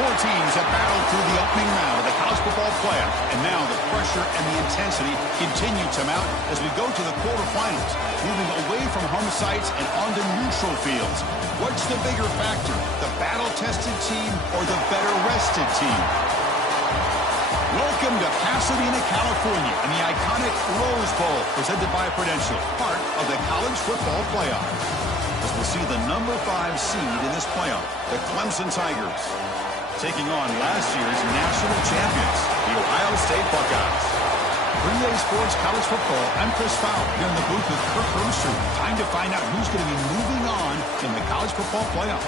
Four teams have battled through the opening round of the college football playoff, and now the pressure and the intensity continue to mount as we go to the quarterfinals, moving away from home sites and onto neutral fields. What's the bigger factor, the battle-tested team or the better-rested team? Welcome to Pasadena, California, and the iconic Rose Bowl, presented by Prudential, part of the college football playoff. As we'll see the number 5 seed in this playoff, the Clemson Tigers, taking on last year's national champions, the Ohio State Buckeyes. 3A Sports College Football, I'm Chris Fowler, here in the booth with Kirk Herbstreit. Time to find out who's going to be moving on in the college football playoff.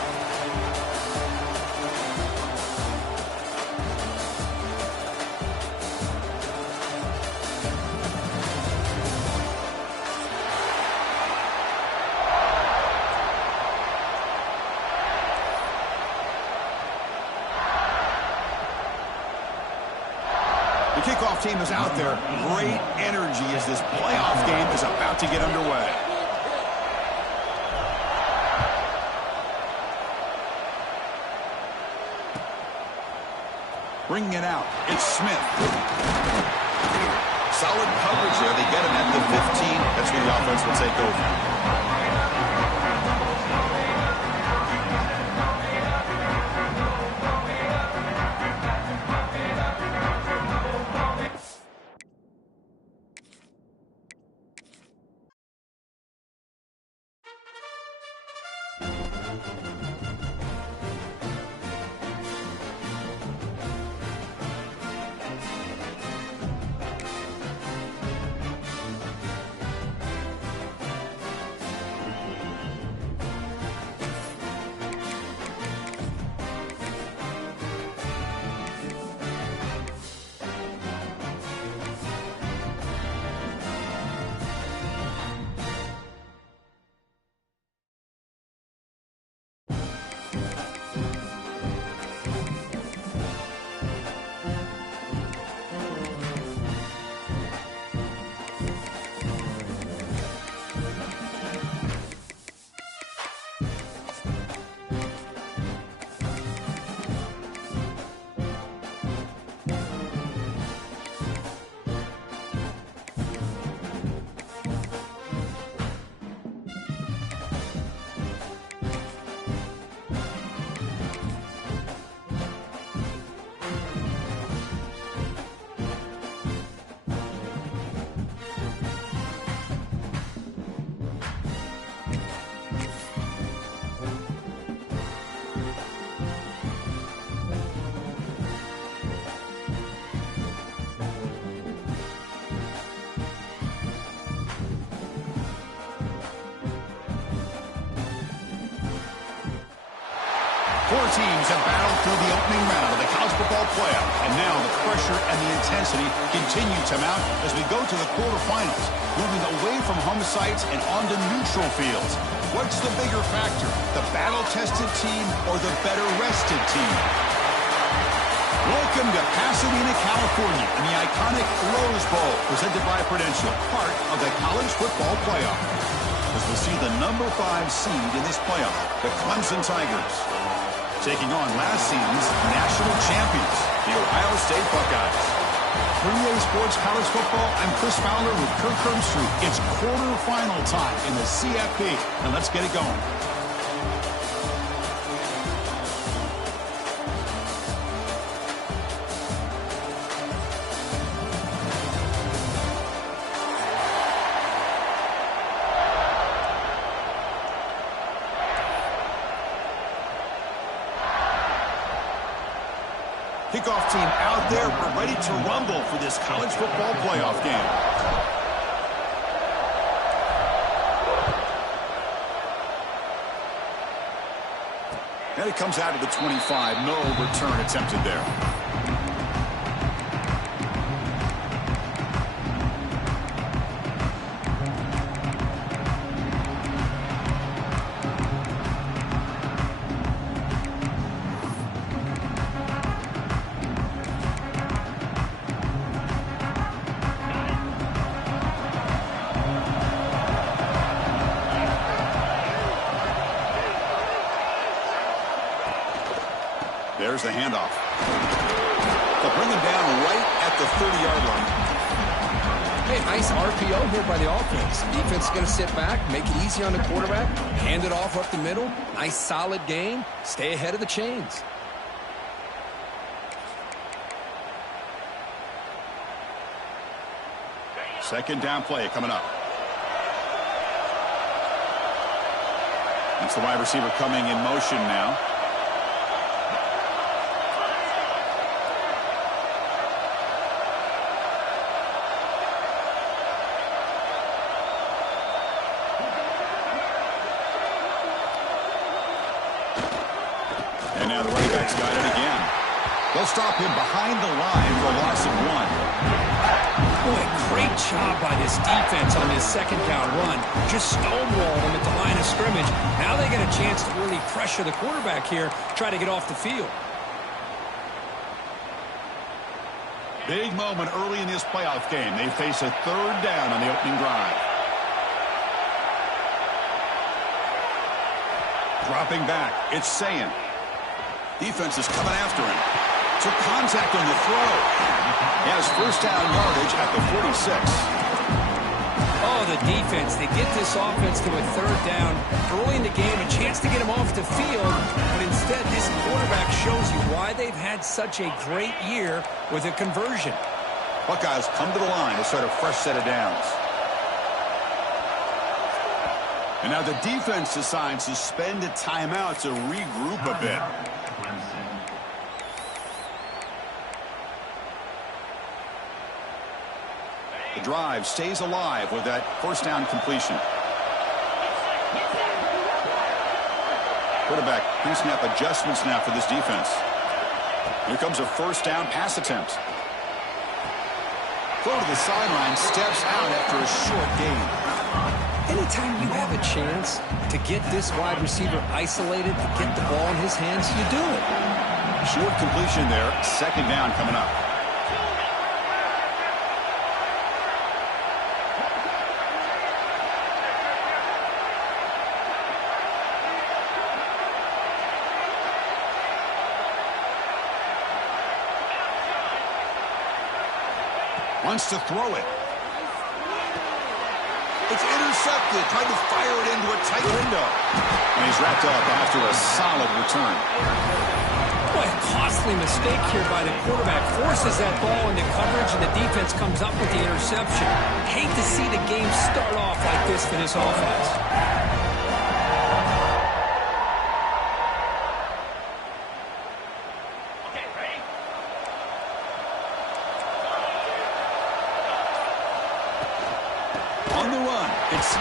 The kickoff team is out there. Great energy as this playoff game is about to get underway. Bringing it out, it's Smith. Solid coverage there. They get him at the 15. That's where the offense will take over. Four teams have battled through the opening round of the college football playoff, and now the pressure and the intensity continue to mount as we go to the quarterfinals, moving away from home sites and onto neutral fields. What's the bigger factor, the battle-tested team or the better-rested team? Welcome to Pasadena, California, and the iconic Rose Bowl, presented by Prudential, part of the college football playoff. As we'll see the number 5 seed in this playoff, the Clemson Tigers, taking on last season's national champions, the Ohio State Buckeyes. 3A Sports College Football, I'm Chris Fowler with Kirk Herbstreit. It's quarterfinal time in the CFP, and let's get it going. Kickoff team out there. We're ready to rumble for this college football playoff game. And it comes out of the 25. No return attempted there. There's the handoff. They'll bring him down right at the 30-yard line. Hey, nice RPO here by the offense. Defense is going to sit back, make it easy on the quarterback, hand it off up the middle. Nice solid game. Stay ahead of the chains. Second down play coming up. It's the wide receiver coming in motion now. And now the running back's got it again. They'll stop him behind the line for a loss of 1. Boy, great job by this defense on this second down run. Just stonewalled him at the line of scrimmage. Now they get a chance to really pressure the quarterback here, try to get off the field. Big moment early in this playoff game. They face a third down on the opening drive. Dropping back, it's Sayin. Defense is coming after him. Took contact on the throw. He has first down yardage at the 46. Oh, the defense. They get this offense to a third down early in the game, a chance to get him off the field. But instead, this quarterback shows you why they've had such a great year with a conversion. Buckeyes come to the line to start a fresh set of downs. And now the defense decides to spend a timeout to regroup a bit. The drive stays alive with that first down completion. Quarterback pre-snap adjustments now for this defense. Here comes a first down pass attempt. Throw to the sideline, steps out after a short gain. Anytime you have a chance to get this wide receiver isolated, to get the ball in his hands, you do it. Short completion there. Second down coming up. Wants to throw it. It's intercepted. Tried to fire it into a tight window. And he's wrapped up after a solid return. Boy, a costly mistake here by the quarterback. Forces that ball into coverage, and the defense comes up with the interception. Hate to see the game start off like this for this offense.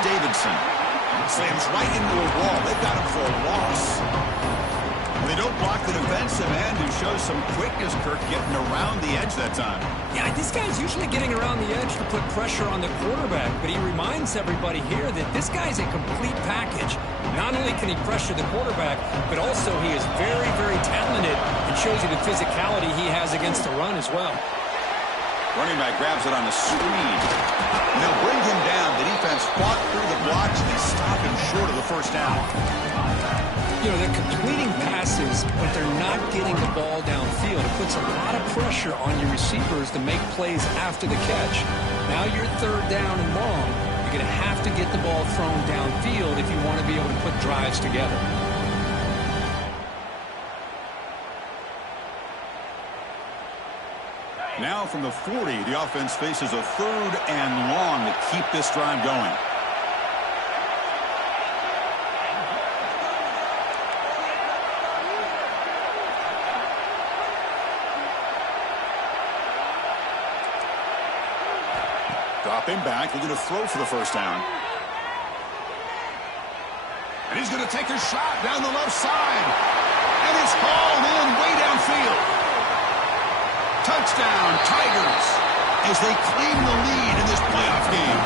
Davidson slams right into a wall. They've got him for a loss. They don't block the defensive end, who shows some quickness, Kirk, getting around the edge that time. Yeah, this guy's usually getting around the edge to put pressure on the quarterback, but he reminds everybody here that this guy's a complete package. Not only can he pressure the quarterback, but also he is very, very talented and shows you the physicality he has against the run as well. Running back grabs it on the screen. And they'll bring him down. The defense fought through the blocks, and they stop him short of the first down. You know, they're completing passes, but they're not getting the ball downfield. It puts a lot of pressure on your receivers to make plays after the catch. Now you're third down and long. You're going to have to get the ball thrown downfield if you want to be able to put drives together. Now from the 40, the offense faces a third and long to keep this drive going. Dropping back, looking to throw for the first down. And he's going to take a shot down the left side. And it's hauled in way downfield. Touchdown, Tigers, as they claim the lead in this playoff game.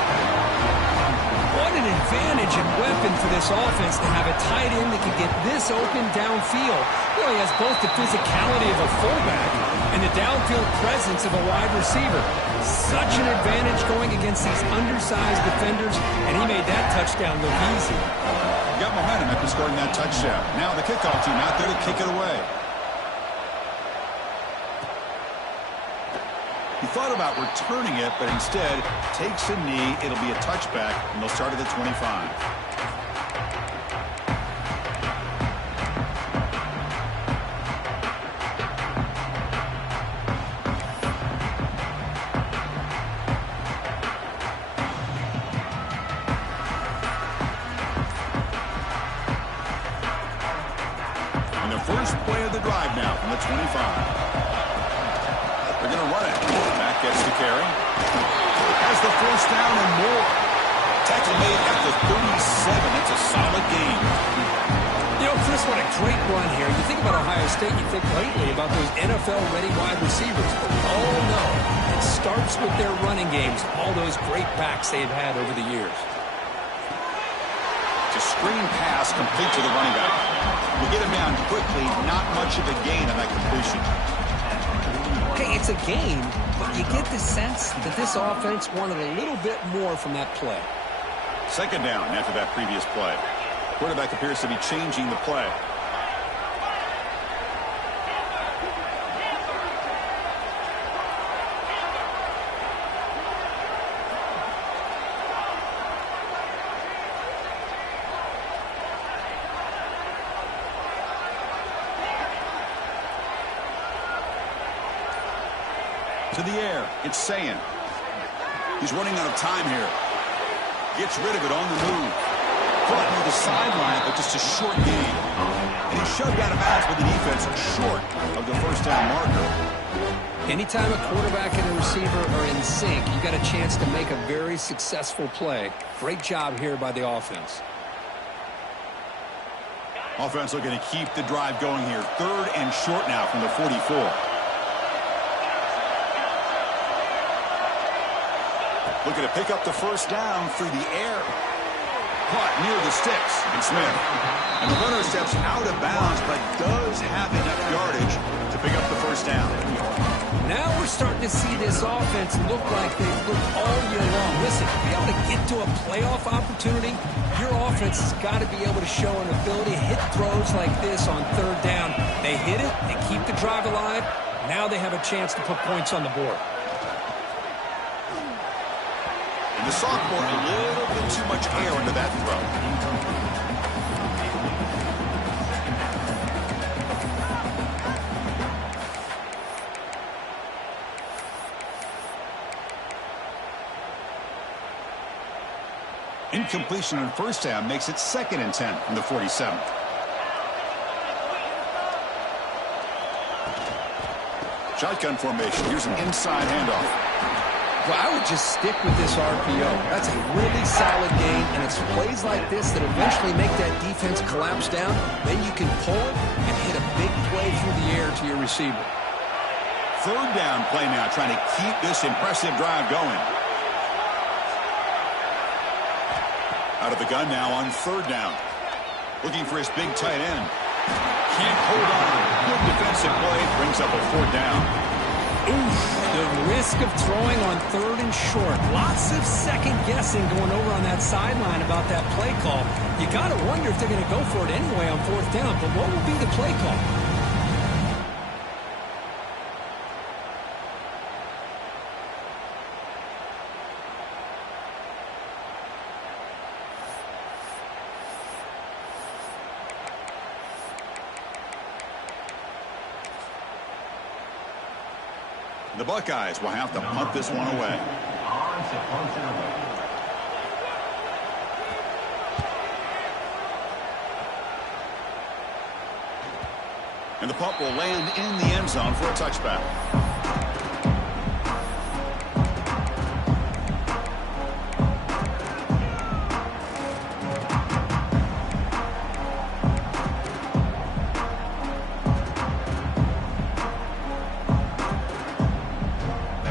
What an advantage and weapon for this offense to have a tight end that can get this open downfield. Really has both the physicality of a fullback and the downfield presence of a wide receiver. Such an advantage going against these undersized defenders, and he made that touchdown look easy. He got momentum after scoring that touchdown. Now the kickoff team out there to kick it away. He thought about returning it, but instead takes a knee. It'll be a touchback, and they'll start at the 25. And the first play of the drive now from the 25. They're going to run it. Matt gets the carry. Has the first down and more. Tackle made at the 37. That's a solid game. You know, Chris, what a great run here. You think about Ohio State, you think lately about those NFL-ready wide receivers. But we all know it starts with their running games, all those great backs they've had over the years. It's a screen pass complete to the running back. We get him down quickly. Not much of a gain on that completion. Okay, it's a game, but you get the sense that this offense wanted a little bit more from that play. Second down after that previous play. Quarterback appears to be changing the play. To the air, it's Sayan. He's running out of time here. Gets rid of it on the move. Caught near the sideline, but just a short gain. And he's shoved out of bounds with the defense short of the first down marker. Anytime a quarterback and a receiver are in sync, you got a chance to make a very successful play. Great job here by the offense. Offense looking to keep the drive going here. Third and short now from the 44. Looking to pick up the first down through the air. Caught near the sticks. And Smith. And the runner steps out of bounds, but does have enough yardage to pick up the first down. Now we're starting to see this offense look like they've looked all year long. Listen, to be able to get to a playoff opportunity, your offense has got to be able to show an ability to hit throws like this on third down. They hit it, they keep the drive alive. Now they have a chance to put points on the board. The sophomore, a little bit too much air into that throw. Incompletion on first down makes it 2nd and 10 from the 47. Shotgun formation. Here's an inside handoff. Well, I would just stick with this RPO. That's a really solid game, and it's plays like this that eventually make that defense collapse down. Then you can pull it and hit a big play through the air to your receiver. Third down play now, trying to keep this impressive drive going. Out of the gun now on third down. Looking for his big tight end. Can't hold on. Good defensive play. Brings up a fourth down. The risk of throwing on third and short. Lots of second guessing going over on that sideline about that play call. You got to wonder if they're going to go for it anyway on fourth down, but what will be the play call? The Buckeyes will have to punt this one away. And the punt will land in the end zone for a touchback.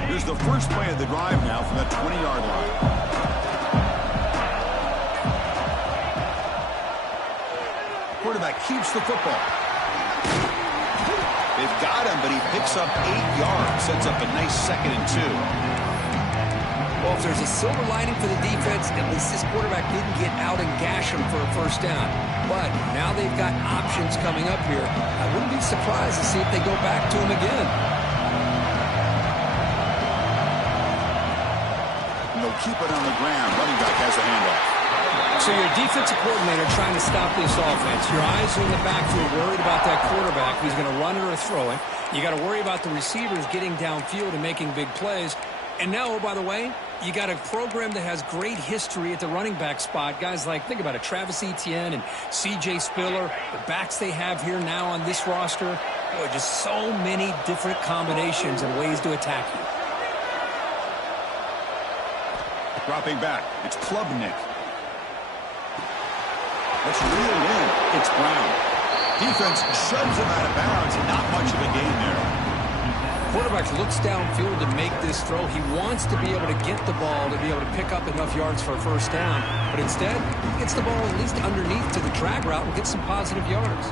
Here's the first play of the drive now from the 20-yard line. Quarterback keeps the football. They've got him, but he picks up 8 yards, sets up a nice 2nd and 2. Well, if there's a silver lining for the defense, at least this quarterback didn't get out and gash him for a first down. But now they've got options coming up here. I wouldn't be surprised to see if they go back to him again. they'll keep it on the ground. Running back has the handoff. So you're a defensive coordinator trying to stop this offense. Your eyes are in the backfield worried about that quarterback who's going to run it or throw it. You got to worry about the receivers getting downfield and making big plays. And now, oh, by the way, you got a program that has great history at the running back spot. Guys like, think about it, Travis Etienne and C.J. Spiller, the backs they have here now on this roster. Boy, just so many different combinations and ways to attack you. Dropping back, it's Klubnik. Let's reel in. It's Brown. Defense shoves him out of bounds. Not much of a gain there. Quarterback looks downfield to make this throw. He wants to be able to get the ball to be able to pick up enough yards for a first down. But instead, he gets the ball at least underneath to the drag route and gets some positive yards.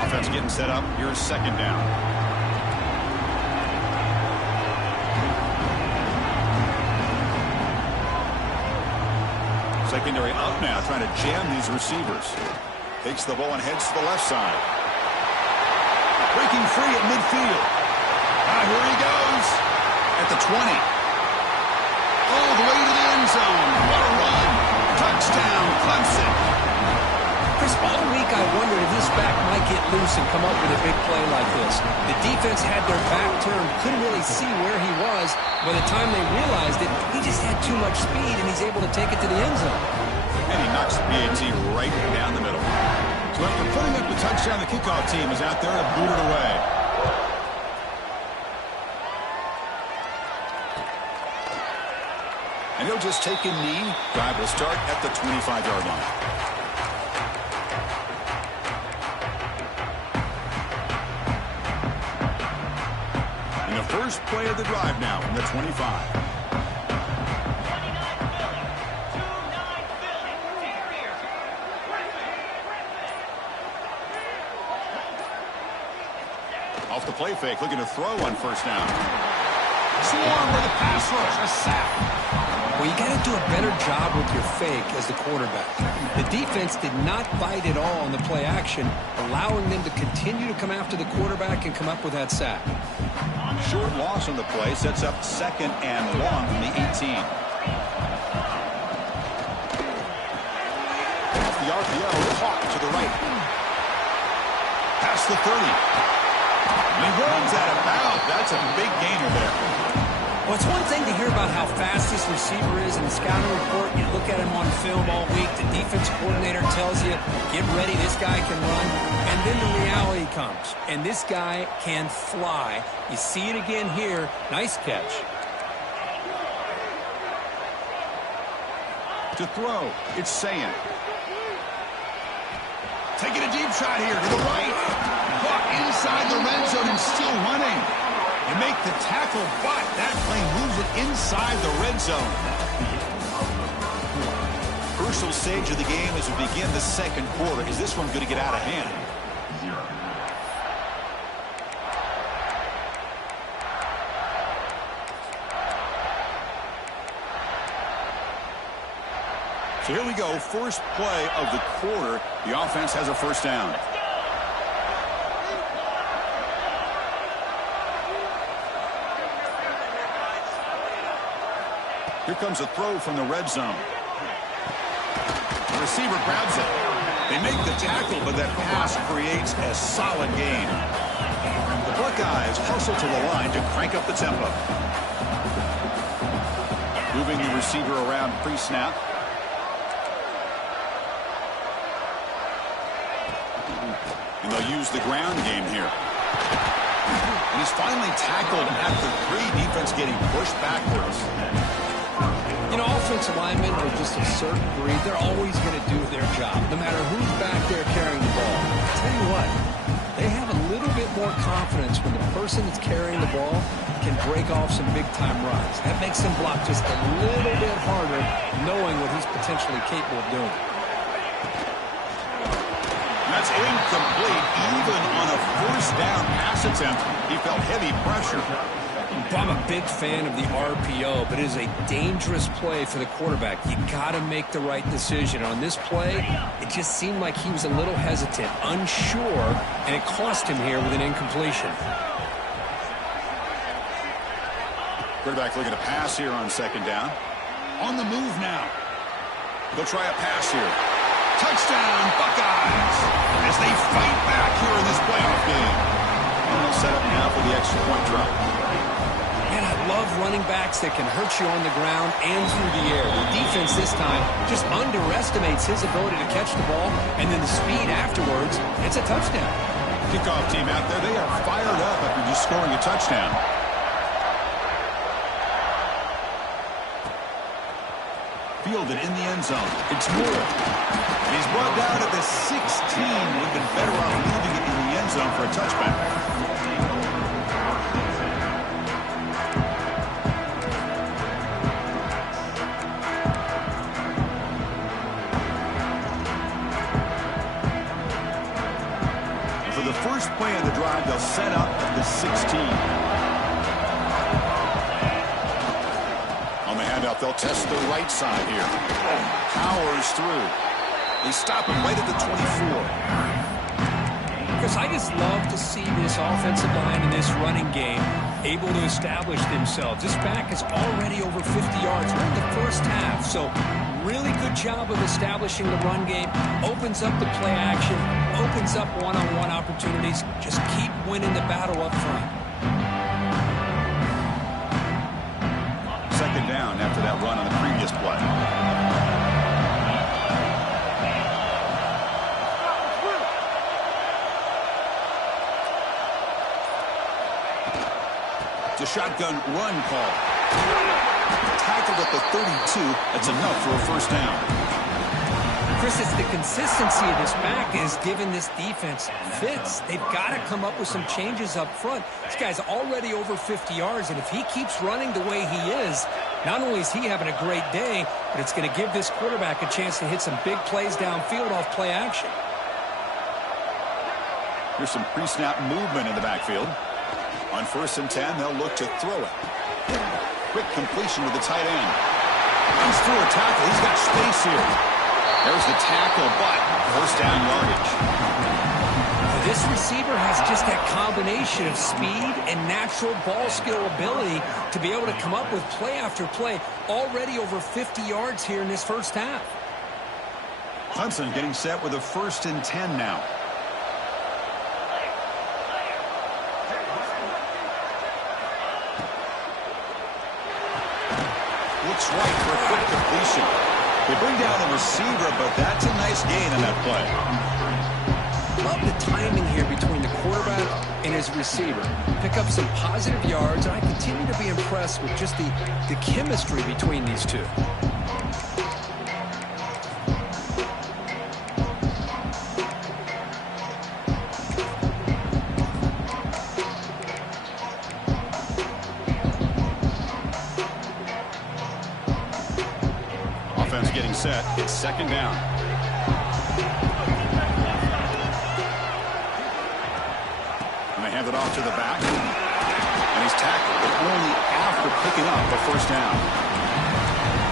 Offense getting set up. Here's second down. Secondary up now, trying to jam these receivers. Takes the ball and heads to the left side. Breaking free at midfield. Here he goes. At the 20. All the way to the end zone. What a run. Touchdown, Clemson. Chris, all week I wondered if this back might get loose and come up with a big play like this. The defense had their back turned, couldn't really see where he was. By the time they realized it, he just had too much speed, and he's able to take it to the end zone. And he knocks the PAT right down the middle. So after putting up the touchdown, the kickoff team is out there to boot it away. And he'll just take a knee. Drive will start at the 25-yard line. First play of the drive now from the 25. Off the play fake, looking to throw on first down. Swarm with a pass rush, a sack. Well, you got to do a better job with your fake as the quarterback. The defense did not bite at all on the play action, allowing them to continue to come after the quarterback and come up with that sack. Short loss on the play sets up second and long from the 18. Off the RPO, caught to the right. Past the 30. And he runs out of bounds. That's a big gainer there. Well, it's one thing to hear about how fast this receiver is in the scouting report. You look at him on film all week. The defense coordinator tells you, get ready, this guy can run. And then the reality comes. And this guy can fly. You see it again here. Nice catch. To throw, it's Sayan. Taking a deep shot here to the right. Caught inside the red zone and still running. You make the tackle, but that plane moves it inside the red zone. Crucial stage of the game as we begin the second quarter. Is this one going to get out of hand? So here we go, first play of the quarter. The offense has a first down. Here comes a throw from the red zone. The receiver grabs it. They make the tackle, but that pass creates a solid gain. The Buckeyes hustle to the line to crank up the tempo. Moving the receiver around pre-snap. And they'll use the ground game here. And he's finally tackled at the 3. Defense getting pushed backwards. You know, offensive linemen are just a certain breed. They're always going to do their job, no matter who's back there carrying the ball. I'll tell you what, they have a little bit more confidence when the person that's carrying the ball can break off some big-time runs. That makes them block just a little bit harder, knowing what he's potentially capable of doing. That's incomplete. Even on a first down pass attempt, he felt heavy pressure. I'm a big fan of the RPO, but it is a dangerous play for the quarterback. You got to make the right decision. On this play, it just seemed like he was a little hesitant, unsure, and it cost him here with an incompletion. Quarterback looking to pass here on second down. On the move now. They'll try a pass here. Touchdown, Buckeyes, as they fight back here in this playoff game. And they'll set up now for the extra point drop. Man, I love running backs that can hurt you on the ground and through the air. The defense this time just underestimates his ability to catch the ball, and then the speed afterwards, it's a touchdown. Kickoff team out there, they are fired up after just scoring a touchdown. Fielded in the end zone. It's Moore. And he's brought down at the 16. Would have been better off leaving it in the end zone for a touchback. And for the first play of the drive, they'll set up at the 16. They'll test the right side here. Powers through. They stop him right at the 24. Because I just love to see this offensive line in this running game able to establish themselves. This back is already over 50 yards. We're in the first half, so really good job of establishing the run game. Opens up the play action, opens up one-on-one opportunities. Just keep winning the battle up front. Second down after that run on the previous play. It's a shotgun run call. Tackled at the 32. That's enough for a first down. Chris, it's the consistency of this back is giving this defense fits. They've got to come up with some changes up front. This guy's already over 50 yards, and if he keeps running the way he is, not only is he having a great day, but it's going to give this quarterback a chance to hit some big plays downfield off play action. Here's some pre-snap movement in the backfield. On 1st and 10, they'll look to throw it. Quick completion with the tight end. Runs through a tackle. He's got space here. There's the tackle, but first down yardage. This receiver has just that combination of speed and natural ball skill ability to be able to come up with play after play. Already over 50 yards here in this first half. Clemson getting set with a 1st and 10 now. Looks right for a quick completion. They bring down the receiver, but that's a nice gain on that play. Love the timing here between the quarterback and his receiver. Pick up some positive yards, and I continue to be impressed with just the chemistry between these two. Offense getting set. It's second down. Hand it off to the back. And he's tackled, but only after picking up the first down.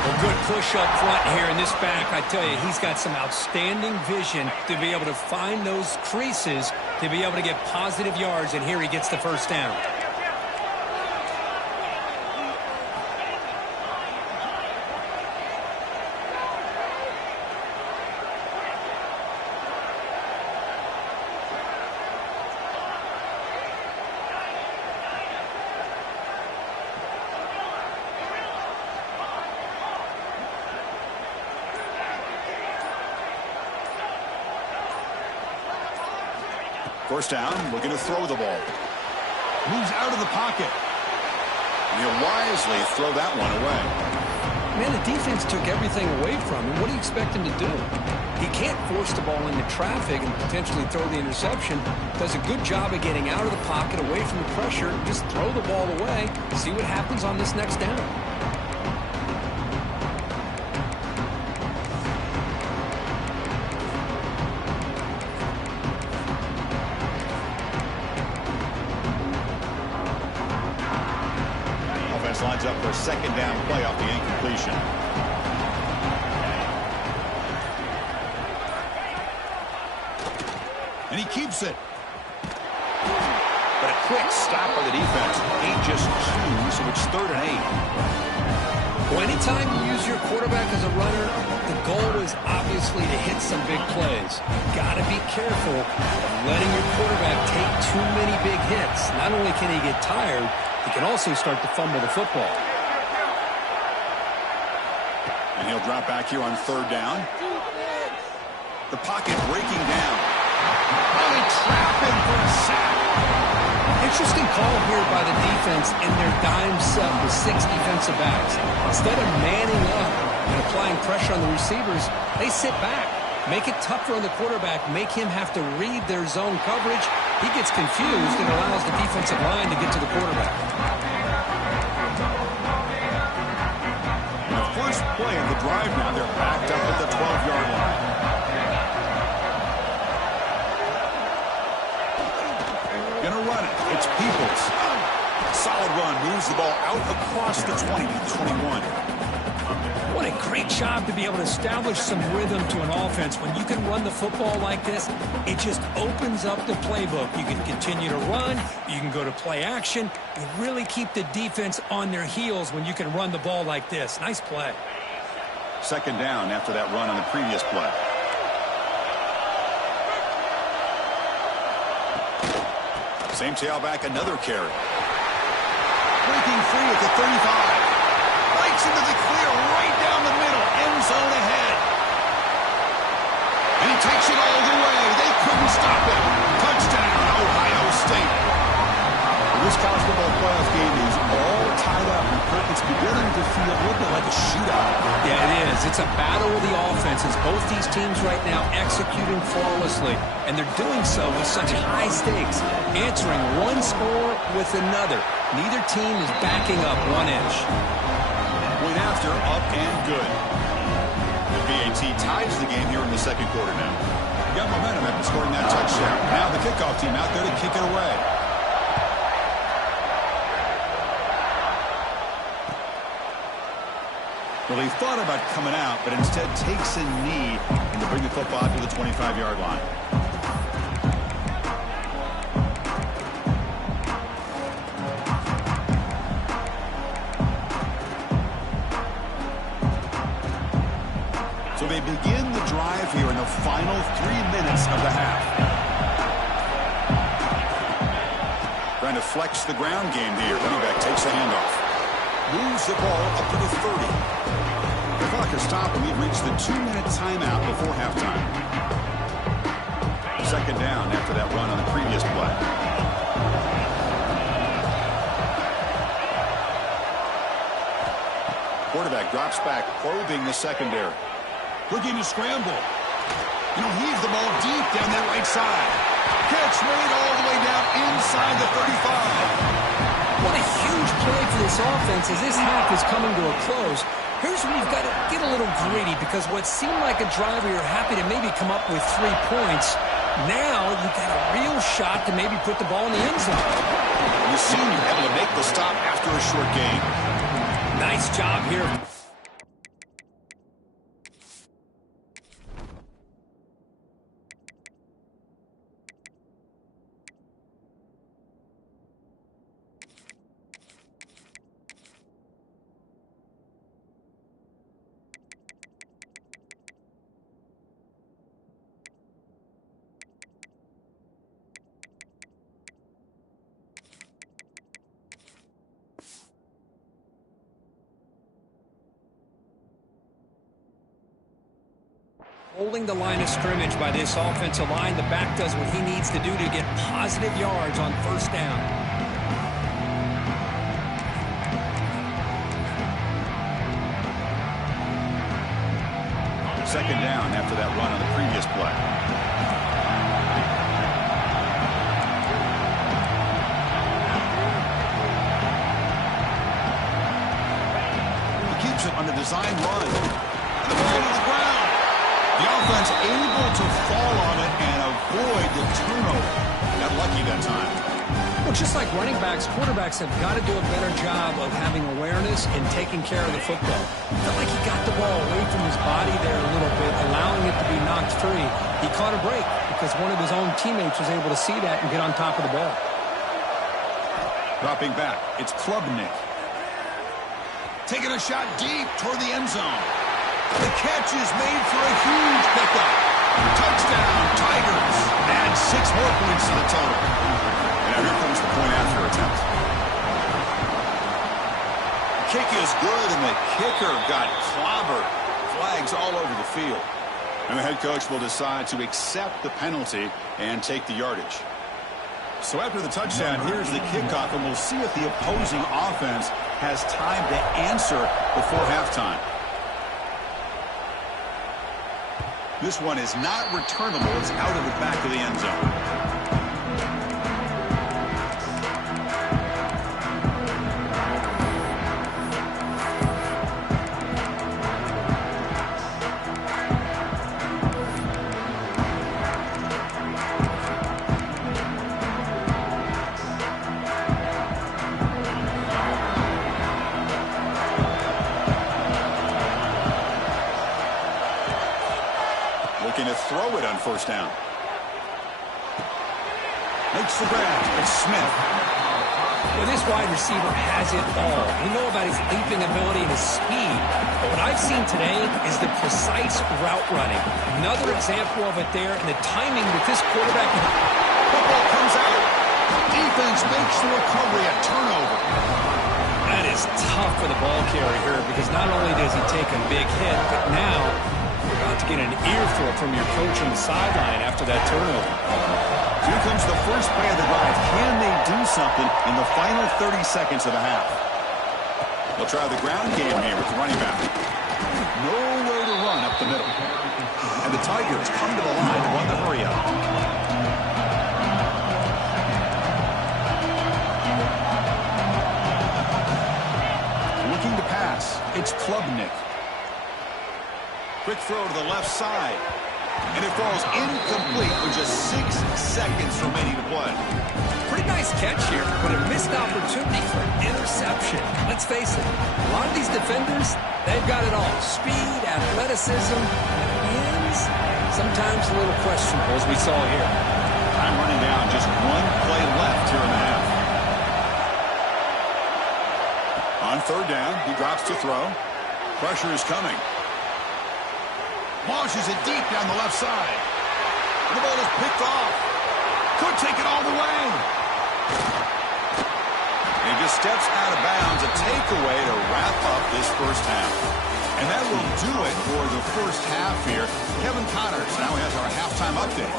Well, good push up front here in this back. I tell you, he's got some outstanding vision to be able to find those creases, to be able to get positive yards, and here he gets the first down. First down, looking to throw the ball. Moves out of the pocket. And he'll wisely throw that one away. Man, the defense took everything away from him. What do you expect him to do? He can't force the ball into traffic and potentially throw the interception. Does a good job of getting out of the pocket, away from the pressure. Just throw the ball away. See what happens on this next down. a second down play off the incompletion. And he keeps it. But a quick stop by the defense. 8 just 2, so it's 3rd and 8. Well, anytime you use your quarterback as a runner, the goal is obviously to hit some big plays. You've got to be careful of letting your quarterback take too many big hits. Not only can he get tired, he can also start to fumble the football. And he'll drop back here on 3rd down. The pocket breaking down. Really trapped him for a sack. Interesting call here by the defense in their dime set with 6 defensive backs. Instead of manning up and applying pressure on the receivers, they sit back. Make it tougher on the quarterback. Make him have to read their zone coverage. He gets confused and allows the defensive line to get to the quarterback. In the first play of the drive now, they're backed up at the 12-yard line. Gonna run it. It's Peoples. Solid run. Moves the ball out across the 20 to the 21. What a great job to be able to establish some rhythm to an offense. When you can run the football like this, it just opens up the playbook. You can continue to run. You can go to play action. You really keep the defense on their heels when you can run the ball like this. Nice play. 2nd down after that run on the previous play. Same tailback, another carry. Breaking free at the 35. Breaks into the clear right down the middle. End zone ahead. And he takes it all the way. They couldn't stop him. Touchdown, Ohio State. This college football playoff game is all tied up. It's beginning to feel a little bit like a shootout. Yeah, it is. It's a battle of the offenses. Both these teams right now executing flawlessly. And they're doing so with such high stakes. Answering one score with another. Neither team is backing up 1 inch. Point after, up and good. The BAT ties the game here in the 2nd quarter now. Got momentum after scoring that touchdown. Now the kickoff team out there to kick it away. Well, he thought about coming out, but instead takes a knee and to bring the football out to the 25-yard line. So they begin the drive here in the final 3 minutes of the half. Trying to flex the ground game here. Running back takes the handoff. Moves the ball up to the 30. The clock is stopped and we've reached the 2-minute timeout before halftime. 2nd down after that run on the previous play. Quarterback drops back, probing the secondary. Looking to scramble. Heave the ball deep down that right side. Catch made all the way down inside the 35. What a huge play for this offense as this half is coming to a close. Here's where you've got to get a little greedy because what seemed like a drive where you're happy to maybe come up with 3 points, now you've got a real shot to maybe put the ball in the end zone. The senior able to make the stop after a short gain. Nice job here. Holding the line of scrimmage by this offensive line. The back does what he needs to do to get positive yards on 1st down. Second down after that run on the previous play. He keeps it on the design run. The ball is ground. The offense able to fall on it and avoid the turnover. Got lucky that time. Well, just like running backs, quarterbacks have got to do a better job of having awareness and taking care of the football. Felt like he got the ball away from his body there a little bit, allowing it to be knocked free. He caught a break because one of his own teammates was able to see that and get on top of the ball. Dropping back, it's Klubnik. Taking a shot deep toward the end zone. The catch is made for a huge pickup. Touchdown, Tigers. Add 6 more points to the total. And now here comes the point after attempt. Kick is good, and the kicker got clobbered. Flags all over the field. And the head coach will decide to accept the penalty and take the yardage. So after the touchdown, here's the kickoff, and we'll see if the opposing offense has time to answer before halftime. This one is not returnable. It's out of the back of the end zone. Looking to throw it on first down. Makes the grab. It's Smith. Well, this wide receiver has it all. We know about his leaping ability and his speed. But what I've seen today is the precise route running. Another example of it there, and the timing with this quarterback. Football comes out. Defense makes the recovery a turnover. That is tough for the ball carrier because not only does he take a big hit, but now you're about to get an earful from your coach on the sideline after that turnover. Here comes the first play of the drive. Can they do something in the final 30 seconds of the half? They'll try the ground game here with the running back. Nowhere to run up the middle. And the Tigers come to the line to run the hurry up. Looking to pass. It's Klubnik. Quick throw to the left side. And it falls incomplete with just 6 seconds remaining to play. Pretty nice catch here, but a missed opportunity for an interception. Let's face it, a lot of these defenders, they've got it all. Speed, athleticism, hands, sometimes a little questionable, as we saw here. I'm running down, just 1 play left here in the half. On third down, he drops to throw. Pressure is coming. Launches it deep down the left side. And the ball is picked off. Could take it all the way. And he just steps out of bounds. A takeaway to wrap up this first half. And that will do it for the first half here. Kevin Connors now has our halftime update.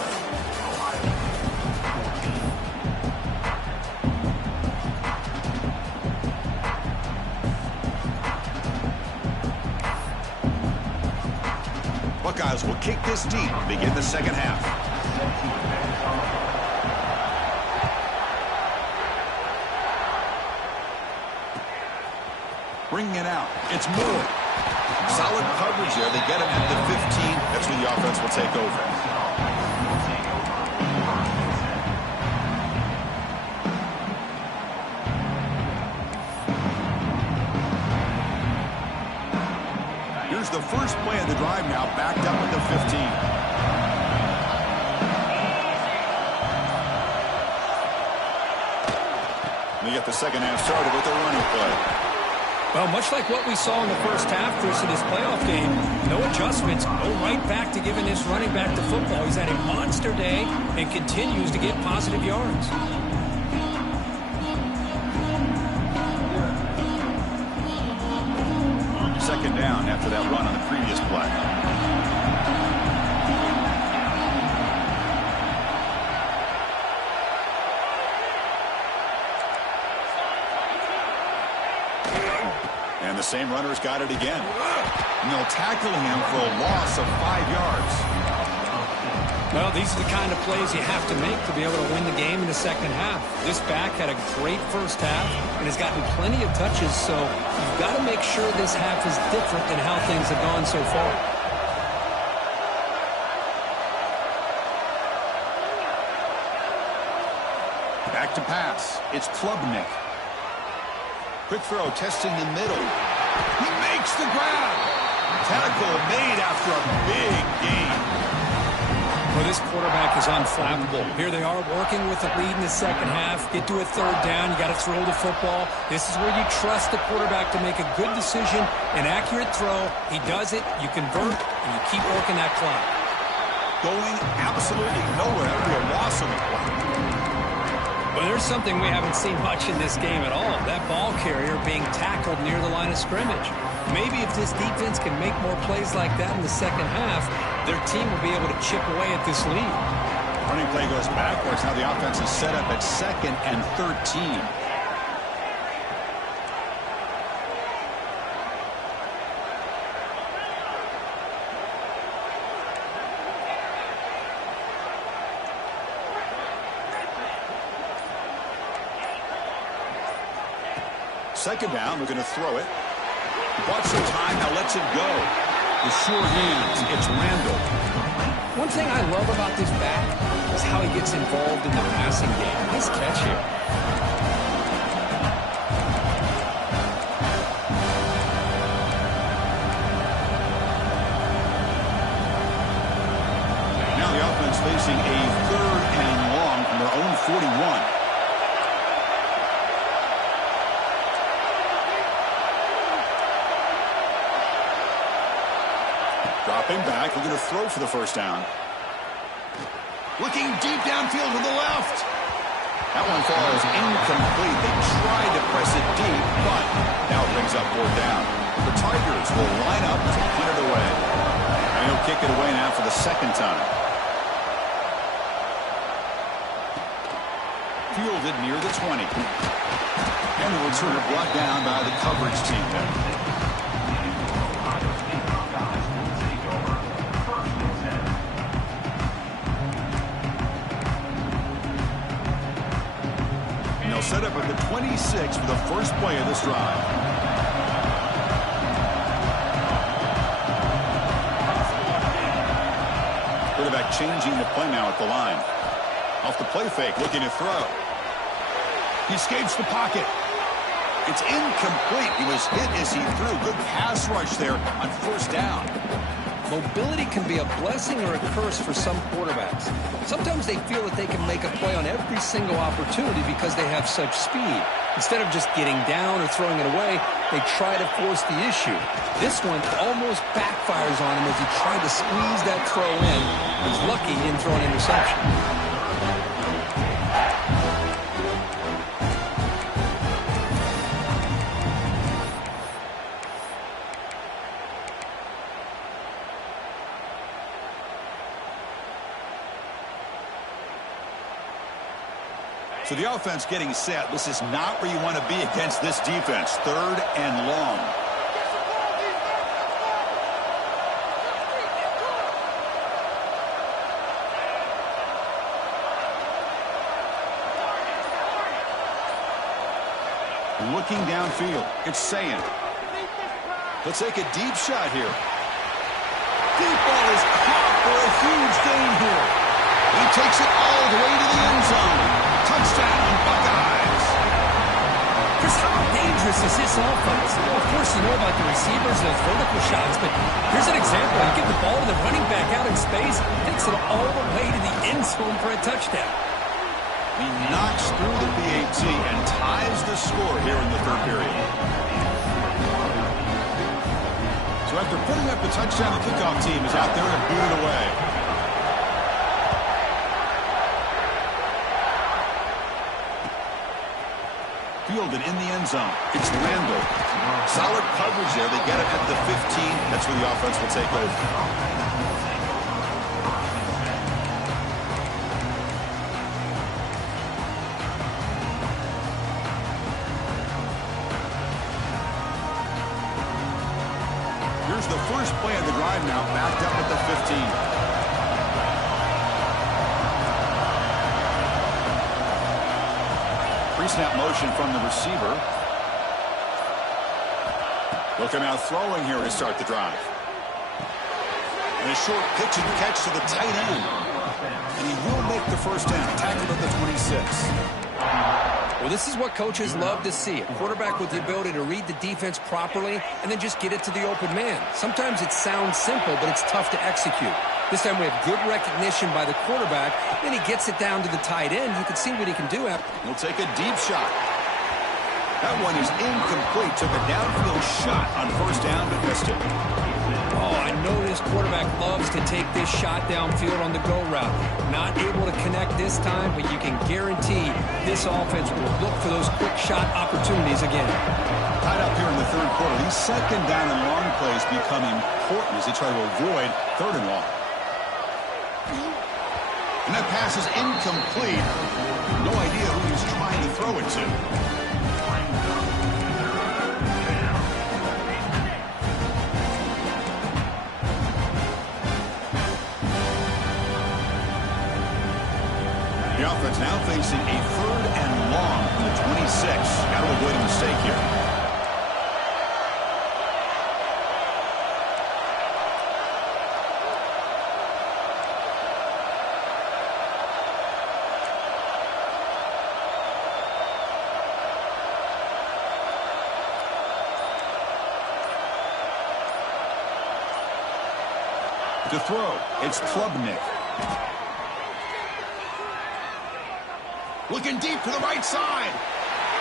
Buckeyes will kick this deep to begin the second half. Bringing it out. It's Moore. Solid coverage there. They get him at the 15. That's when the offense will take over. Here's the first play of the drive now, backed up at the 15. We get the second half started with a running play. Well, much like what we saw in the first half, Chris, in this playoff game, no adjustments, go right back to giving this running back the football. He's had a monster day and continues to get positive yards. Second down after that run on the previous play. And the same runner's got it again. And they'll tackle him for a loss of 5 yards. Well, these are the kind of plays you have to make to be able to win the game in the second half. This back had a great first half and has gotten plenty of touches, so you've got to make sure this half is different than how things have gone so far. Back to pass. It's Klubnik. Quick throw, testing the middle. He makes the grab. Tackle made after a big gain. Well, this quarterback is unflappable. Here they are working with the lead in the second half. Get to a third down. You got to throw the football. This is where you trust the quarterback to make a good decision, an accurate throw. He does it, you convert, and you keep working that clock. Going absolutely nowhere. That would be a loss on the play. Well, there's something we haven't seen much in this game at all. That ball carrier being tackled near the line of scrimmage. Maybe if this defense can make more plays like that in the second half, their team will be able to chip away at this lead. Running play goes backwards. Now the offense is set up at 2nd and 13. Second down, we're going to throw it. Bought some time, now lets it go. The sure hands, it's Randall. One thing I love about this back is how he gets involved in the passing game. Nice catch here. Now the offense facing a 3rd and long from their own 41. Dropping back, we're going to throw for the first down. Looking deep downfield to the left. That one falls incomplete. They tried to press it deep, but now it brings up 4th down. The Tigers will line up to punt it away. And he'll kick it away now for the 2nd time. Fielded near the 20. And the returner brought down by the coverage team there. Set up at the 26 for the first play of this drive. Quarterback changing the play now at the line. Off the play fake, looking to throw. He escapes the pocket. It's incomplete. He was hit as he threw. Good pass rush there on 1st down. Mobility can be a blessing or a curse for some quarterbacks. Sometimes they feel that they can make a play on every single opportunity because they have such speed. Instead of just getting down or throwing it away, they try to force the issue. This one almost backfires on him as he tried to squeeze that throw in. He's lucky he didn't throw an interception. So the offense getting set. This is not where you want to be against this defense. 3rd and long. Looking downfield. It's Sayan. Let's take a deep shot here. Deep ball is caught for a huge gain here. He takes it all the way to the end zone. Touchdown, Buckeyes. Chris, how dangerous is this offense? Of course, you know about the receivers, those vertical shots, but here's an example. You give the ball to the running back out in space, takes it all the way to the end zone for a touchdown. He knocks through the PAT and ties the score here in the 3rd period. So after putting up the touchdown, the kickoff team is out there to boot it away. Fielded in the end zone. It's Randall. Solid coverage there. They get it at the 15. That's where the offense will take over. Here's the first play of the drive now, backed up at the 15. Pre-snap motion from the receiver. Look out throwing here to start the drive. And a short pitch and catch to the tight end. And he will make the first down, tackled at the 26. Well, this is what coaches love to see. A quarterback with the ability to read the defense properly and then just get it to the open man. Sometimes it sounds simple, but it's tough to execute. This time we have good recognition by the quarterback. Then he gets it down to the tight end. You can see what he can do. He'll take a deep shot. That one is incomplete. Took a downfield shot on first down, but missed it. Oh, I know this quarterback loves to take this shot downfield on the go route. Not able to connect this time, but you can guarantee this offense will look for those quick shot opportunities again. Tied up here in the third quarter. These second down and long plays become important as they try to avoid third and long. And that pass is incomplete. No idea who he's trying to throw it to. The offense now facing a third and long from the 26. Got to avoid a mistake here. To throw, it's Klubnik. Looking deep to the right side.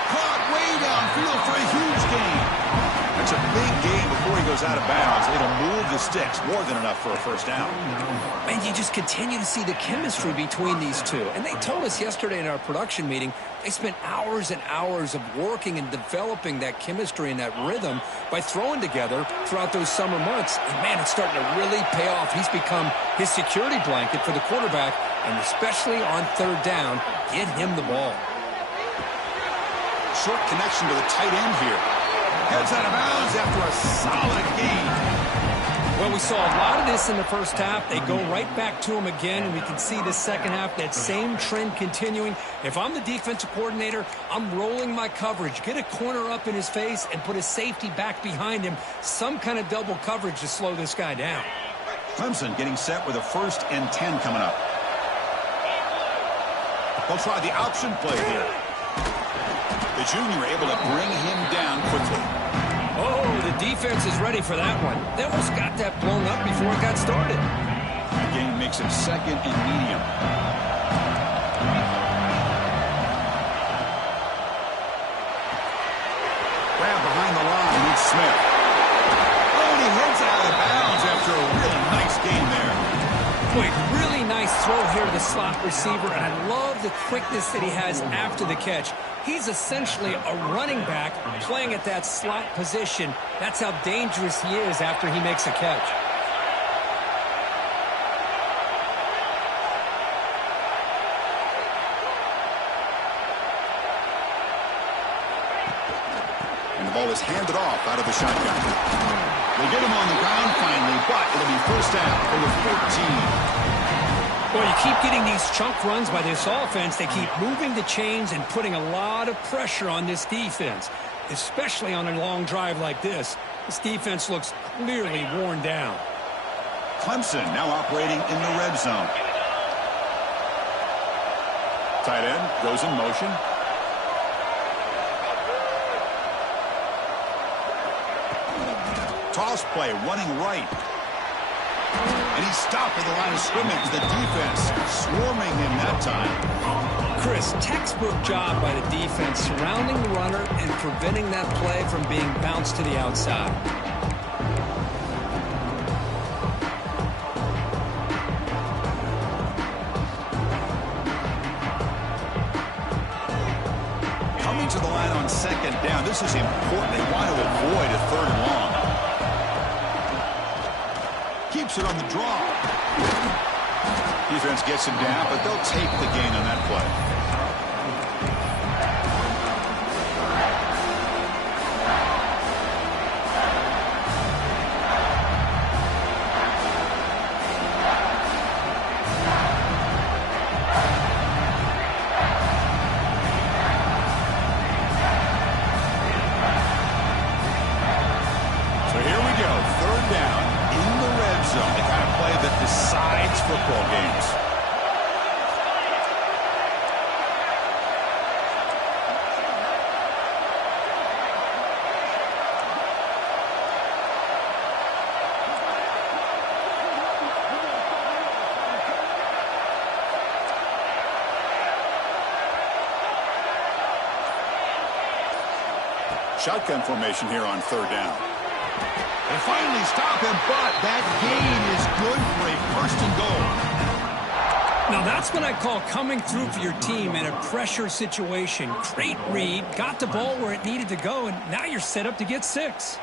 Caught way downfield for a huge gain. That's a big gain before he goes out of bounds. It'll move the sticks, more than enough for a first down. And you just continue to see the chemistry between these two. And they told us yesterday in our production meeting, they spent hours and hours of working and developing that chemistry and that rhythm by throwing together throughout those summer months. And, man, it's starting to really pay off. He's become his security blanket for the quarterback, and especially on third down, get him the ball. Short connection to the tight end here. Heads out of bounds after a solid gain. Well, we saw a lot of this in the first half. They go right back to him again, and we can see the second half, that same trend continuing. If I'm the defensive coordinator, I'm rolling my coverage. Get a corner up in his face and put a safety back behind him. Some kind of double coverage to slow this guy down. Clemson getting set with a 1st and 10 coming up. They'll try the option play here. The junior able to bring him down quickly. Oh, the defense is ready for that one. They almost got that blown up before it got started. The game makes it 2nd and medium. Grab behind the line, meets Smith. Oh, and he heads out of bounds after a really nice game there. Boy, really nice throw here to the slot receiver, and I love the quickness that he has after the catch. He's essentially a running back playing at that slot position. That's how dangerous he is after he makes a catch. And the ball is handed off out of the shotgun. They get him on the ground finally, but it'll be first down from the 14. Well, you keep getting these chunk runs by this offense. They keep moving the chains and putting a lot of pressure on this defense, especially on a long drive like this. This defense looks clearly worn down. Clemson now operating in the red zone. Tight end goes in motion. Toss play, running right. And he's stopped at the line of scrimmage. The defense swarming him that time. Chris, textbook job by the defense surrounding the runner and preventing that play from being bounced to the outside. Coming to the line on 2nd down. This is important. They want to avoid a 3rd and long. Keeps it on the draw. Defense gets him down, but they'll take the gain on that play. So here we go, 3rd down. In the red zone, the kind of play that decides football games. Shotgun formation here on third down. They finally stop him, but that gain is good for a first and goal. Now that's what I call coming through for your team in a pressure situation. Great read, got the ball where it needed to go, and now you're set up to get 6.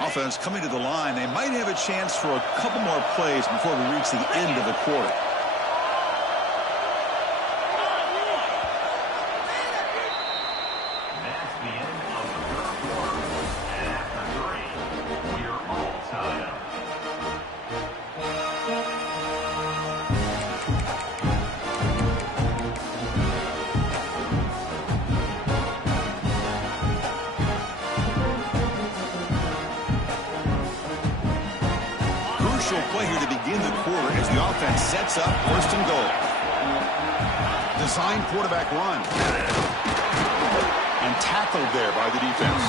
Offense coming to the line. They might have a chance for a couple more plays before we reach the end of the quarter. That's the end of the third quarter. And after 3, we are all tied up. Crucial play here to begin the quarter as the offense sets up first and goal. Design quarterback run. And tackled there by the defense.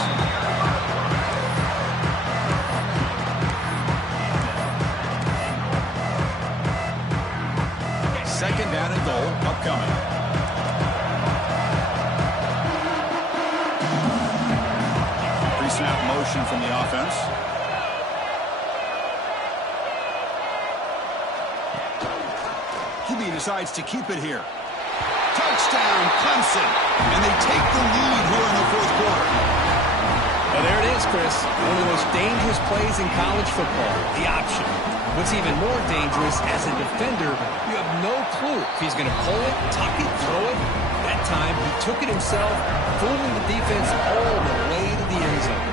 Second down and goal upcoming. Pre-snap motion from the offense. QB decides to keep it here. Touchdown, Clemson. And they take the lead here in the fourth quarter. Well, there it is, Chris. One of the most dangerous plays in college football, the option. What's even more dangerous, as a defender, you have no clue if he's going to pull it, tuck it, throw it. That time, he took it himself, fooling the defense all the way to the end zone.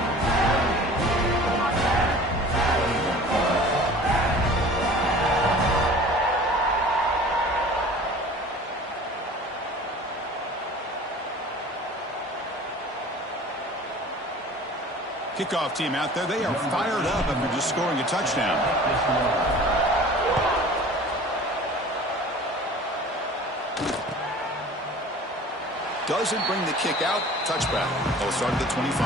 Kickoff team out there. They are fired up after just scoring a touchdown. Doesn't bring the kick out. Touchback. They'll start at the 25.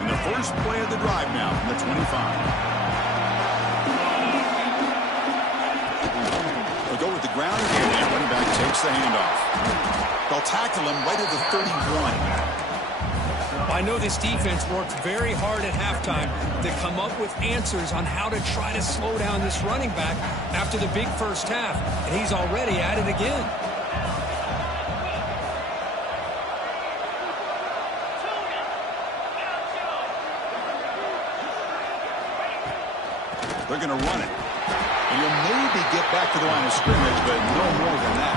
And the first play of the drive now from the 25. Go with the ground game, and running back takes the handoff. They'll tackle him right at the 31. I know this defense worked very hard at halftime to come up with answers on how to try to slow down this running back after the big first half, and he's already at it again. They're going to run it. You'll maybe get back to the line of scrimmage, but no more than that.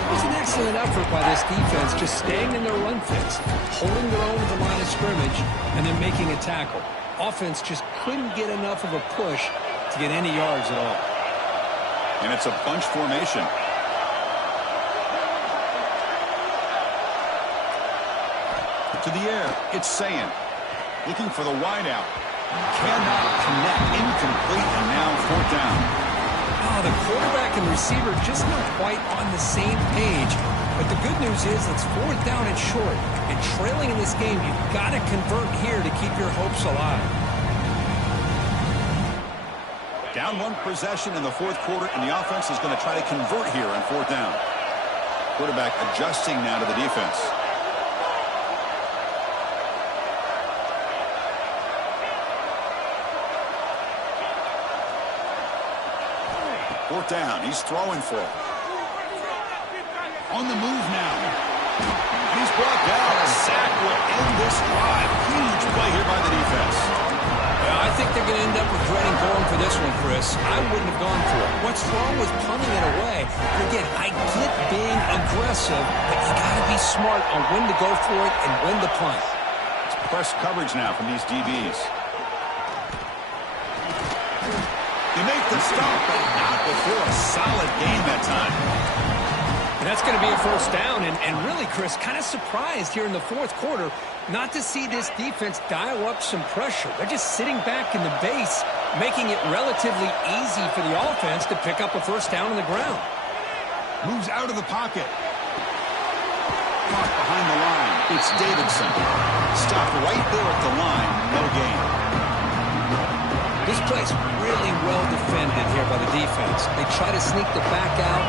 It was an excellent effort by this defense, just staying in their run fits, holding their own at the line of scrimmage, and then making a tackle. Offense just couldn't get enough of a push to get any yards at all. And it's a bunch formation. To the air, it's Sayin. Looking for the wideout. Cannot connect. Incomplete, and now fourth down. Oh, the quarterback and receiver just not quite on the same page. But the good news is it's fourth down and short. And trailing in this game, you've got to convert here to keep your hopes alive. Down one possession in the fourth quarter, and the offense is going to try to convert here on fourth down. Quarterback adjusting now to the defense. Fourth down. He's throwing for it. On the move now. He's brought down. A sack will end this drive. Huge play here by the defense. Well, I think they're going to end up regretting going for this one, Chris. I wouldn't have gone for it. What's wrong with punting it away? And again, I get being aggressive, but you got to be smart on when to go for it and when to punt. It's press coverage now from these DBs. They make the stop, but not before a solid gain that time. And that's going to be a first down. And really, Chris, kind of surprised here in the fourth quarter not to see this defense dial up some pressure. They're just sitting back in the base, making it relatively easy for the offense to pick up a first down on the ground. Moves out of the pocket. off behind the line. It's Davidson. Stopped right there at the line. No gain. This play's really well defended here by the defense. They try to sneak the back out.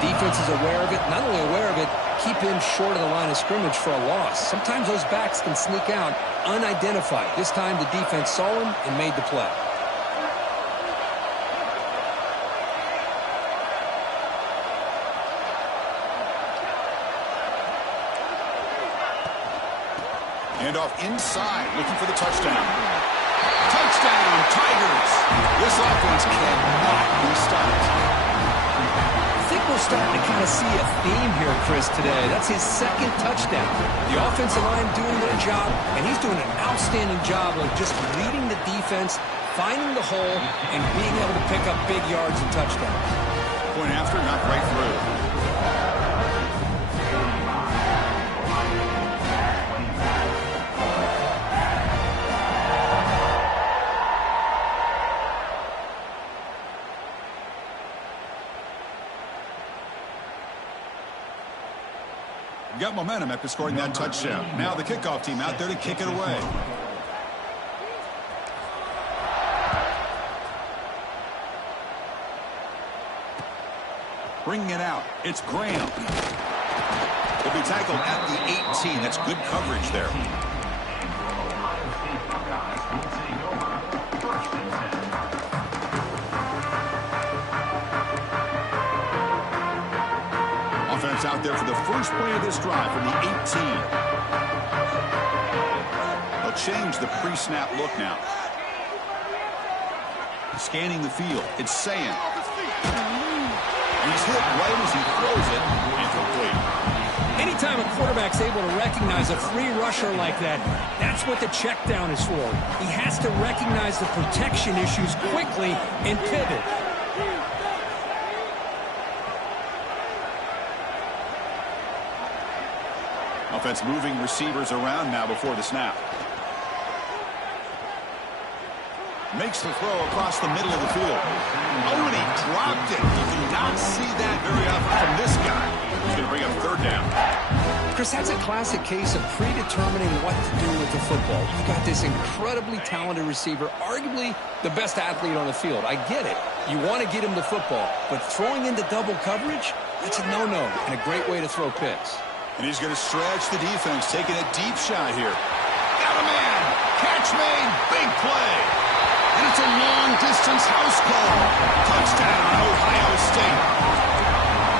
The defense is aware of it. Not only aware of it, keep him short of the line of scrimmage for a loss. Sometimes those backs can sneak out unidentified. This time the defense saw him and made the play. Hand off inside, looking for the touchdown. Touchdown, Tigers! This offense cannot be stopped. I think we're starting to kind of see a theme here, Chris, today. That's his second touchdown. The offensive line doing their job, and he's doing an outstanding job of just leading the defense, finding the hole, and being able to pick up big yards and touchdowns. Point after, not right through. Got momentum after scoring that touchdown. Now the kickoff team out there to kick it away. Bringing it out. It's Graham. He'll be tackled at the 18. That's good coverage there. Offense out there for the first play of this drive from the 18. They'll change the pre-snap look now. Scanning the field. It's Sayin. And he's hit right as he throws it. Incomplete. Anytime a quarterback's able to recognize a free rusher like that, that's what the check down is for. He has to recognize the protection issues quickly and pivot. Offense moving receivers around now before the snap. Makes the throw across the middle of the field. Oh, and he dropped it. You do not see that very often from this guy. He's going to bring up third down. Chris, that's a classic case of predetermining what to do with the football. You've got this incredibly talented receiver, arguably the best athlete on the field. I get it. You want to get him the football, but throwing into double coverage, that's a no-no and a great way to throw picks. And he's going to stretch the defense, taking a deep shot here. Got a man. Catch made. Big play. And it's a long-distance house call. Touchdown, Ohio State.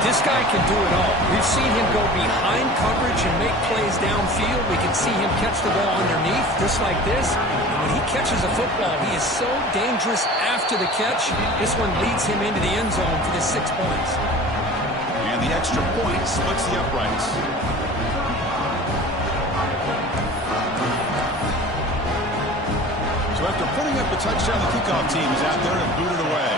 This guy can do it all. We've seen him go behind coverage and make plays downfield. We can see him catch the ball underneath, just like this. And when he catches a football, he is so dangerous after the catch. This one leads him into the end zone for the 6 points. And the extra point splits the uprights. So after putting up the touchdown, the kickoff team is out there to boot it away.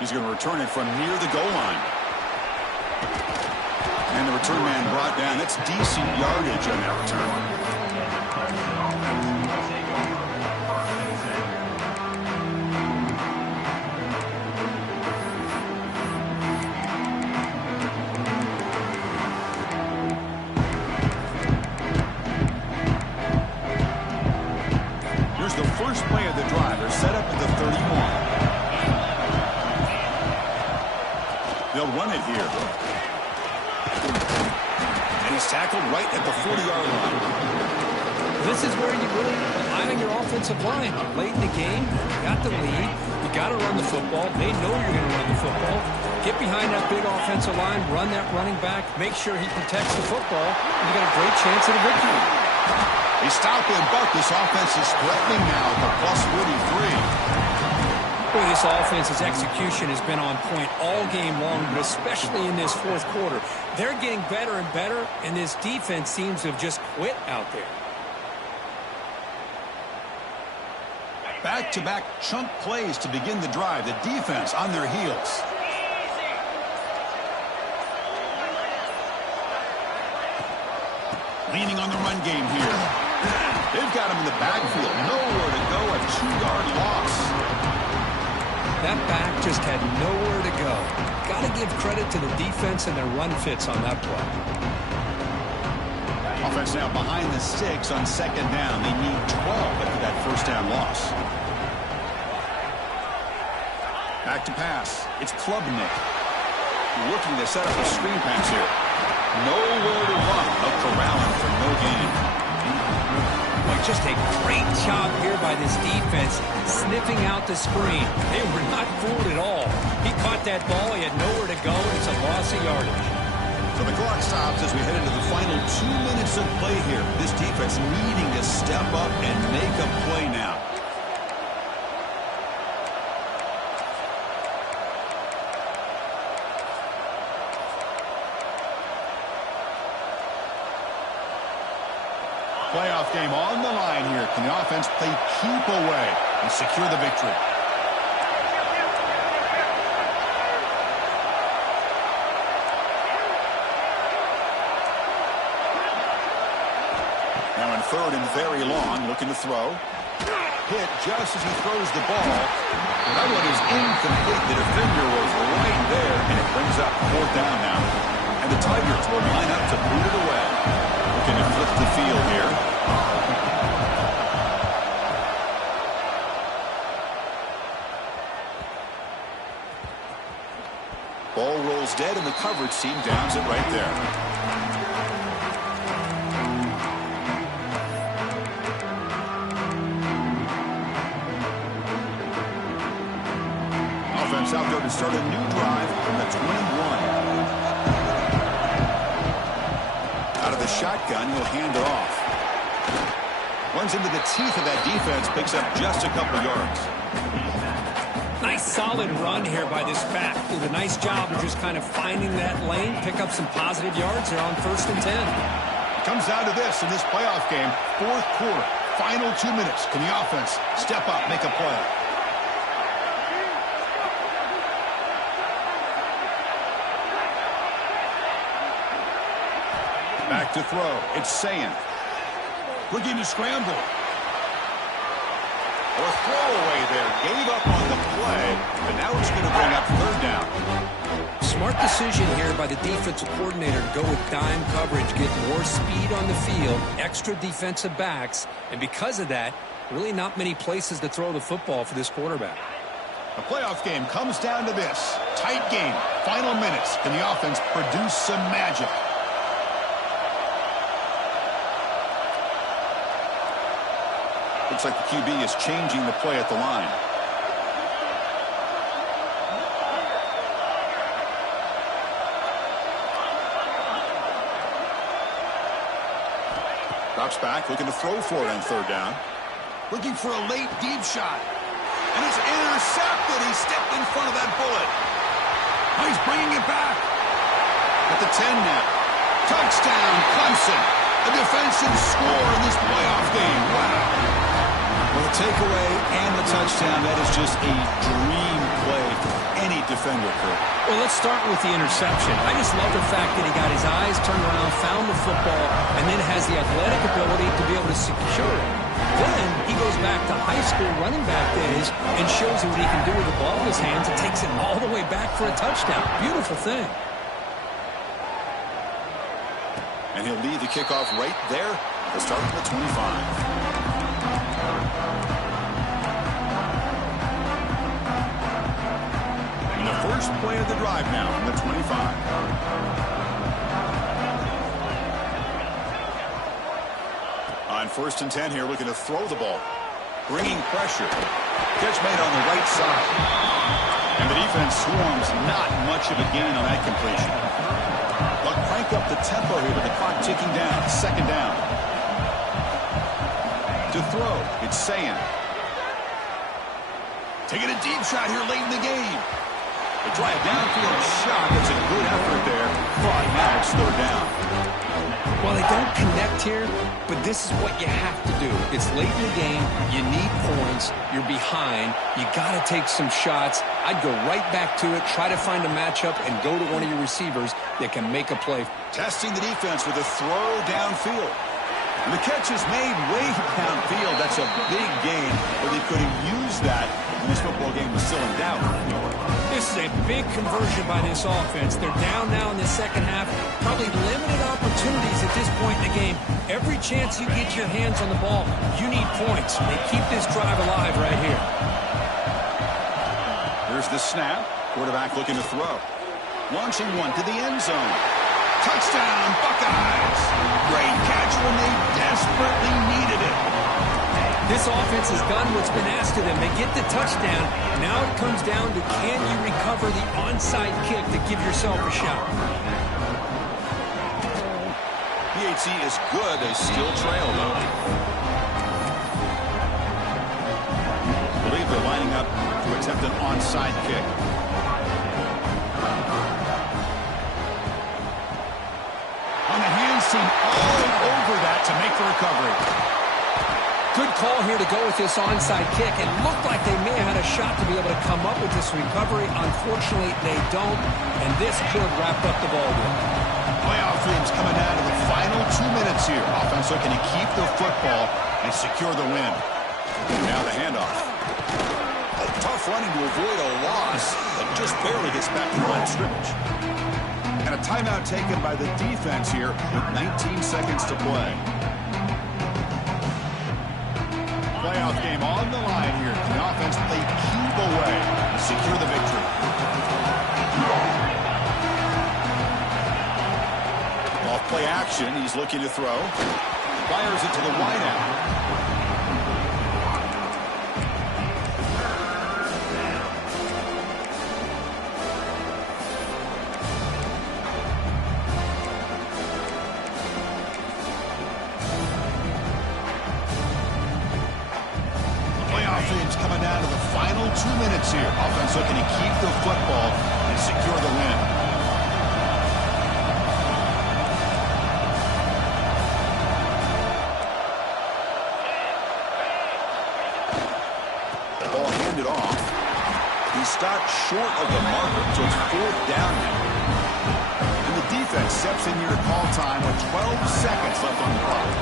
He's going to return it from near the goal line. And the return man brought down. That's decent yardage on that return. First play of the drive. They're set up at the 31. They'll run it here. And he's tackled right at the 40-yard line. This is where you really rely on your offensive line. Late in the game, you got the lead. You got to run the football. They know you're going to run the football. Get behind that big offensive line, run that running back, make sure he protects the football, and you got a great chance at a victory. They stop him, but this offense is threatening now at the plus 43. Boy, this offense's execution has been on point all game long, but especially in this fourth quarter. They're getting better and better, and this defense seems to have just quit out there. Back-to-back chunk plays to begin the drive. The defense on their heels. Leaning on the run game here. They've got him in the backfield. Nowhere to go. A 2-yard loss. That back just had nowhere to go. Got to give credit to the defense and their run fits on that play. Offense now behind the sticks on second down. They need 12 after that first down loss. Back to pass. It's Klubnik. Looking to set up a screen pass here. Nowhere to run. No corralling for no gain. Boy, just a great job here by this defense, sniffing out the screen. They were not fooled at all. He caught that ball. He had nowhere to go. It's a loss of yardage. So the clock stops as we head into the final 2 minutes of play here. This defense needing to step up and make a play now. Playoff game on the line here. Can the offense play keep away and secure the victory? Now in third and very long, looking to throw. Hit just as he throws the ball. That one is incomplete. The defender was right there, and it brings up fourth down now. And the Tigers will line up to boot it away. Looking to flip the field here. Ball rolls dead, and the coverage team downs it right there. Offense out there to start a new drive from the 21. Out of the shotgun, he'll hand it off. Runs into the teeth of that defense, picks up just a couple yards. Nice solid run here by this back. Did a nice job of just kind of finding that lane, pick up some positive yards there on 1st and 10. It comes down to this in this playoff game. Fourth quarter, final 2 minutes. Can the offense step up, make a play? Back to throw. It's Sayan. Looking to scramble. Or a throwaway there. Gave up on the play, but now it's going to bring up third down. Smart decision here by the defensive coordinator to go with dime coverage, get more speed on the field, extra defensive backs, and because of that, really not many places to throw the football for this quarterback. The playoff game comes down to this. Tight game. Final minutes. Can the offense produce some magic? Looks like the QB is changing the play at the line. Drops back, looking to throw for it on third down. Looking for a late deep shot. And it's intercepted. He stepped in front of that bullet. Oh, he's bringing it back. At the 10 now. Touchdown, Clemson. A defensive score in this playoff game. Wow. Well, the takeaway and the touchdown, that is just a dream play for any defender, Kurt. Well, let's start with the interception. I just love the fact that he got his eyes turned around, found the football, and then has the athletic ability to be able to secure it. Then he goes back to high school running back days and shows you what he can do with the ball in his hands and takes it all the way back for a touchdown. Beautiful thing. And he'll lead the kickoff right there. He'll start from the 25. And the first play of the drive now from the 25. On 1st and 10 here, looking to throw the ball. Bringing pressure. Catch made on the right side. And the defense swarms. Not much of a gain on that completion. They'll crank up the tempo here with the clock ticking down. Second down. To throw, it's Sayan. Taking a deep shot here late in the game. They try a downfield shot. That's a good effort there. But now it's third down. Well, they don't connect here, but this is what you have to do. It's late in the game. You need points. You're behind. You got to take some shots. I'd go right back to it, try to find a matchup, and go to one of your receivers that can make a play. Testing the defense with a throw downfield. And the catch is made way downfield. That's a big gain, but they could have used that when this football game was still in doubt. This is a big conversion by this offense. They're down now in the second half. Probably limited opportunities at this point in the game. Every chance you get your hands on the ball, you need points. They keep this drive alive right here. Here's the snap. Quarterback looking to throw. Launching one to the end zone. Touchdown, Buckeyes! Great catch when they desperately needed it. This offense has done what's been asked of them. They get the touchdown. Now it comes down to, can you recover the onside kick to give yourself a shot? PHC is good. They still trail, though. I believe they're lining up to attempt an onside kick. On the hands team all over that to make the recovery. Good call here to go with this onside kick. It looked like they may have had a shot to be able to come up with this recovery. Unfortunately, they don't, and this could wrap up the ball game. Playoff dreams coming down to the final 2 minutes here. Offense looking to keep the football and secure the win. Now the handoff. A tough running to avoid a loss, but just barely gets back to the line of scrimmage. And a timeout taken by the defense here with 19 seconds to play. Playoff game on the line here. The offense played keep away to secure the victory. Off play action. He's looking to throw. Fires it to the wideout. Coming down to the final 2 minutes here. Offense looking to keep the football and secure the win. The ball handed off. He stopped short of the marker, so it's 4th down now. And the defense steps in here to call time with 12 seconds left on the clock.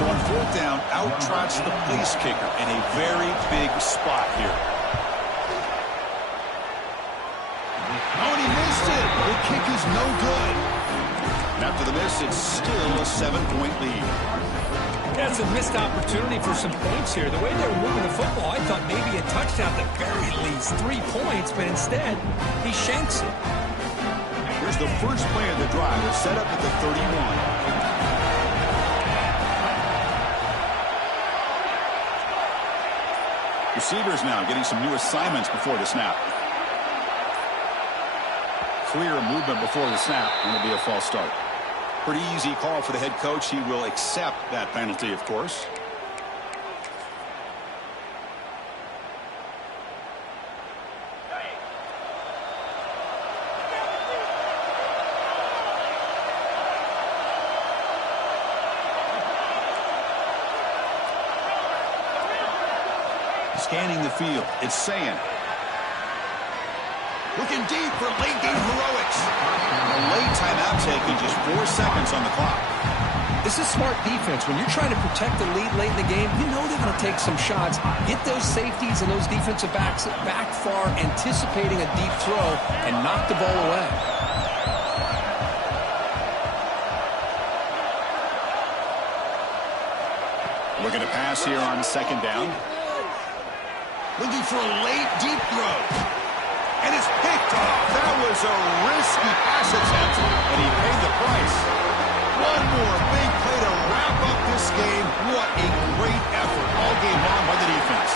So on 4th down, out trots the place kicker in a very big spot here. Oh, and he missed it. The kick is no good. And after the miss, it's still a 7-point lead. That's a missed opportunity for some points here. The way they were moving the football, I thought maybe a touchdown at the very least, 3 points, but instead, he shanks it. Here's the first play of the drive. They're set up at the 31. Receivers now getting some new assignments before the snap. Clear movement before the snap, and it'll be a false start. Pretty easy call for the head coach. He will accept that penalty, of course. Scanning the field, it's saying. Looking deep for late game heroics. A late timeout taking just 4 seconds on the clock. This is smart defense. When you're trying to protect the lead late in the game, you know they're going to take some shots. Get those safeties and those defensive backs back far, anticipating a deep throw, and knock the ball away. Looking to pass here on 2nd down. Looking for a late deep throw. And it's picked off. That was a risky pass attempt, and he paid the price. One more big play to wrap up this game. What a great effort all game long by the defense.